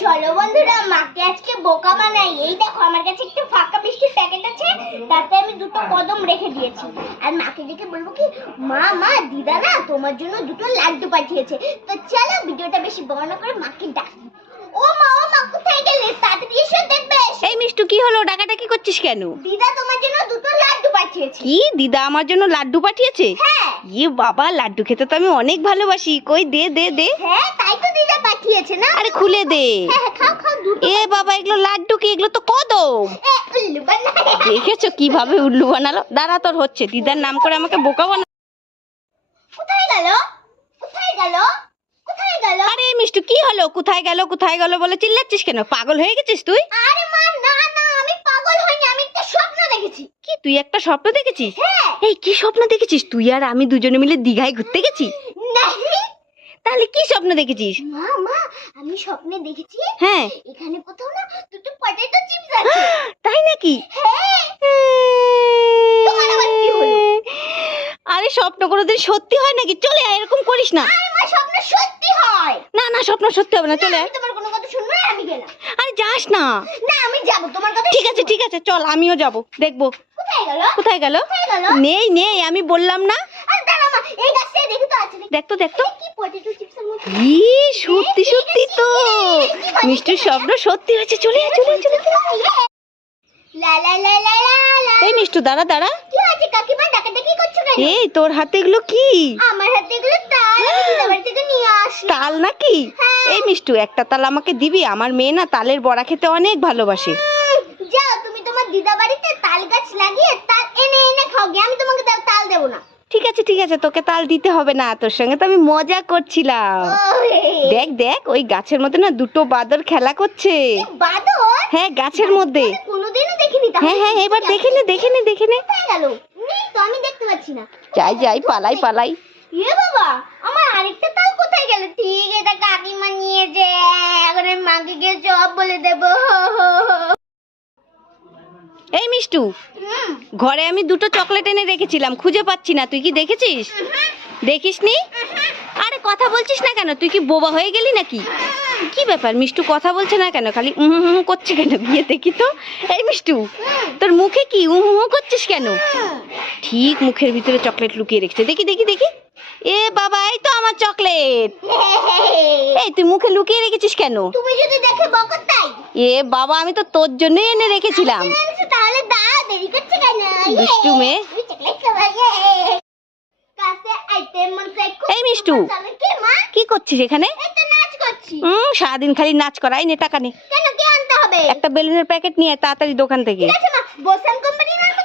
চলো বন্ধুরা মাকে আজকে বোকা বানাই। এই দেখো আমার কাছে একটা ফাঁকা মিষ্টির প্যাকেট আছে তাতে আমি দুটো কদম রেখে দিয়েছি। আর মাকে দেখে বলব কি মা মা দিদা না তোমার জন্য দুটো লাড্ডু পাঠিয়েছে। তো চলো ভিডিওটা বেশি বড় না করে মাকে ডাকি। ও মা ও মা কোথায় গেলে? তাড়াতাড়ি এসে দেখবে। এই মিষ্টু কি হলো? ডাকাটা কি করছিস কেন? দিদা তোমার জন্য দুটো পাঠিয়েছে। কি? দিদা আমার জন্য লাড্ডু পাঠিয়েছে? হ্যাঁ। ইয়ে বাবা লাড্ডু খেতে তো আমি অনেক ভালোবাসি। কই দে দে দে। হ্যাঁ তাই তো দিদা পাঠিয়েছে না? আরে খুলে দে। হ্যাঁ খাও খাও এ বাবা এগুলো লাড্ডু কি? এগুলো তো কদম। দেখেছ কীভাবে উল্লু বানালো? দাঁড়া তোর হচ্ছে। দিদার নাম করে আমাকে বোকা বানা কোথায় গেল? কোথায় গেল? কোথায় গেল? আরে মিষ্টু কি হলো? কোথায় গেল? কোথায় গেল বলে চিল্লাচ্ছিস কেন? পাগল হয়ে গেছিস তুই? আরে মা না না আমি পাগল হইনি আমি একটা স্বপ্ন দেখেছি কি তুই একটা স্বপ্ন দেখেছিস? হ্যাঁ। এই কি স্বপ্ন দেখেছিস? তুই আর আমি দুজনে মিলে দীঘায় ঘুরতে গেছি? তাহলে কি স্বপ্ন দেখেছিস? মা মা আমি স্বপ্নে দেখেছি হ্যাঁ। এখানে কোথাও না দুটো পটেটো চিপস আছে। তাই নাকি? হ্যাঁ। হলো? আরে স্বপ্ন কোনোদিন সত্যি হয় নাকি? চলে আয় এরকম করিস না। স্বপ্ন সত্যি হয়। না না স্বপ্ন সত্যি হবে না চলে আয়। তোমার কোনো কথা শুনব আমি গেলাম। আরে যাস না। না আমি যাব তোমার কথা ঠিক আছে ঠিক আছে চল আমিও যাব। দেখব। কোথায় গেল? নেই নেই আমি বললাম না। আরে দাঁড়া মা এই গাছটা দেখি তো আছে। নাকি। দেখ। তো দেখ তো কি পটেটো চিপসের মতো ই সত্যি সত্যি তো। মিষ্টির স্বপ্ন সত্যি হয়েছে চলে চলে চলে এই মিষ্টু দাঁড়া দাঁড়া। এই তোর হাতে এগুলো কি? আমার হাতে এগুলো তাল নাকি? হ্যাঁ। এই মিষ্টু একটা তাল আমাকে দিবি। আমার মেয়ে না তালের বড়া খেতে অনেক ভালোবাসে। তুমি তোমার দিদা বাড়িতে তাল গাছ লাগিয়ে তাল এনে এনে খাও গে আমি তোমাকে তাল তাল দেবো না। ঠিক আছে ঠিক আছে তোকে তাল দিতে হবে না তোর সঙ্গে তো আমি মজা করছিলাম। দেখ দেখ ওই গাছের মধ্যে না দুটো বাদর খেলা করছে। বাদর? হ্যাঁ গাছের মধ্যে। কোনোদিনও দেখিনি হ্যাঁ হ্যাঁ এবার দেখে নে দেখে নে দেখে নে। গেল? নেই তো আমি দেখতে পাচ্ছি না। যাই যাই পালাই পালাই। ইয়ে বাবা আমার আরেকটা তাল কোথায় গেল? ঠিক এটা কাকিমা নিয়েছে এখন আমি মাকে গিয়ে সব বলে দেবো। এই মিষ্টু ঘরে আমি দুটো চকলেট এনে রেখেছিলাম খুঁজে পাচ্ছি না তুই কি দেখেছিস? দেখিসনি? আরে কথা বলছিস না কেন? তুই কি বোবা হয়ে গেলি নাকি? কি ব্যাপার মিষ্টু কথা বলছে না কেন? খালি উহু হুম করছে কেন? গিয়ে দেখি তো। এই মিষ্টু তোর মুখে কি উহু হুম করছিস কেন? ঠিক মুখের ভিতরে চকলেট লুকিয়ে রেখেছে। দেখি দেখি দেখি। এ বাবা এই তো আমার চকলেট। এই তুই মুখে লুকিয়ে রেখেছিস কেন? তুমি যদি দেখে বকো তাই। এ বাবা আমি তো তোর জন্যই এনে রেখেছিলাম। দুষ্টু মেয়ে। ইয়ে। মন চাই খুব এই মিষ্টু। কি করছিস এখানে? হুম সারাদিন খালি নাচ করাই নে টাকা নে। একটা বেলুনের প্যাকেট নিয়ে তাড়াতাড়ি দোকান থেকে। মা।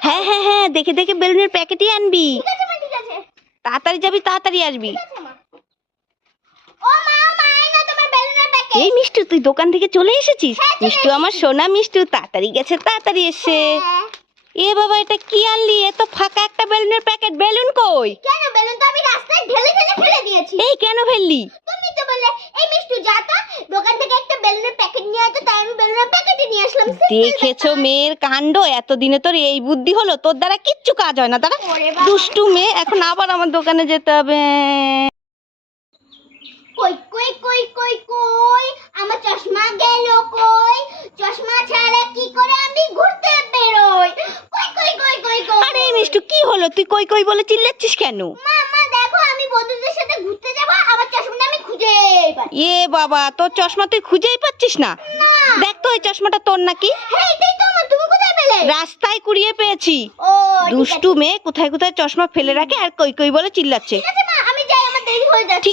হ্যাঁ হ্যাঁ হ্যাঁ দেখে দেখে বেলুনের প্যাকেটই আনবি। মা তাড়াতাড়ি যাবি তাড়াতাড়ি আসবি ঠিক আছে মা ও মা ও মা এই না তোমার বেলুনের প্যাকেট এই মিষ্টু তুই দোকান থেকে চলে এসেছিস? হ্যাঁ, মিষ্টু আমার সোনা মিষ্টু তাড়াতাড়ি গেছে তাড়াতাড়ি এসে। এ বাবা এটা কি আনলি? এ তো ফাঁকা একটা বেলুনের প্যাকেট বেলুন কই? কেন? বেলুন তো আমি রাস্তায় ঢেলে ঢেলে ফেলে দিয়েছি। এই কেন ফেললি? তুমি তো বললে এই মিষ্টু যা তো দোকান থেকে একটা বেলুনের প্যাকেট নিয়ে আয় তো তাই আমি বেলুনের প্যাকেটই নিয়ে আসলাম। দেখেছ মেয়ের কাণ্ড? এতদিনে তোর এই বুদ্ধি হলো তোর দ্বারা কিচ্ছু কাজ হয় না। ওরে দুষ্টু মেয়ে এখন আবার আমার দোকানে যেতে হবে। কই কই কই? কই কই? আমার চশমা গেল কই? চশমা ছাড়া কি করে আমি ঘুরতে বেরোই? কই কই কই কই কই? আরে মিষ্টু কি হলো? তুই কই কই বলে চিল্লাচ্ছিস কেন? মা মা দেখো আমি বন্ধুদের সাথে ঘুরতে যাব আমার চশমাটা আমি খুঁজে পাই। এ বাবা তোর চশমা তুই খুঁজেই পাচ্ছিস না? দেখ তো ওই চশমাটা তোর নাকি। হ্যাঁ এটাই তো আমার তুমি কোথায় পেলে? রাস্তায় কুড়িয়ে পেয়েছি। ও দুষ্টু মেয়ে কোথায় কোথায় চশমা ফেলে রাখে আর কই কই বলে চিল্লাচ্ছে। ঠিক আছে মা আমি যাই আমার দেরি হয়ে যাচ্ছে।